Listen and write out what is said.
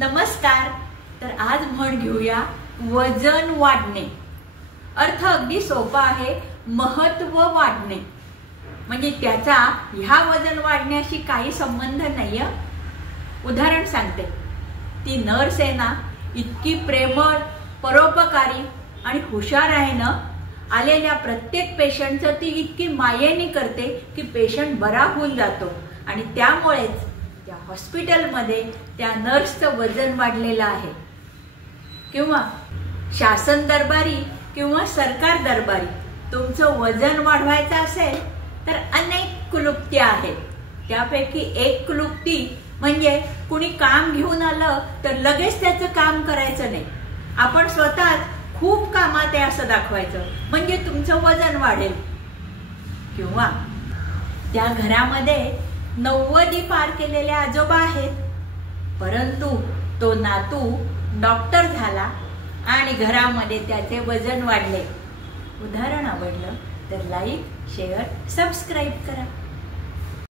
नमस्कार. तर आज म्हण घेऊया वजन वाढणे. अर्थ अगदी सोपा आहे, महत्व वाढणे. म्हणजे त्याचा ह्या वजन वाढण्याशी काही संबंध नाहीये. उदाहरण सांगते. ती नर्स आहे ना, इतकी प्रेमळ, परोपकारी आणि हुशार आहे ना, आलेल्या प्रत्येक पेशंटचं ती इतकी मायेने करते की पेशंट बरा होऊन जातो. आणि त्यामुळेच त्या हॉस्पिटलमध्ये त्या नर्सचं वजन वाढलेलं आहे. किंवा शासन दरबारी किंवा सरकार दरबारी तुमचं वजन वाढवायचं असेल तर अनेक क्लुप्त्या आहेत. त्यापैकी एक क्लुप्ती म्हणजे कुणी काम घेऊन आलं तर लगेच त्याचं काम करायचं नाही. आपण स्वतःच खूप कामात आहे असं दाखवायचं, म्हणजे तुमचं वजन वाढेल. किंवा त्या घरामध्ये 90 पार केलेले आजोबा आहेत, परंतु तो नातू डॉक्टर झाला आणि घरामध्ये त्याचे वजन वाढले. उदाहरण आवडलं तर लाईक, शेअर, सबस्क्राईब करा.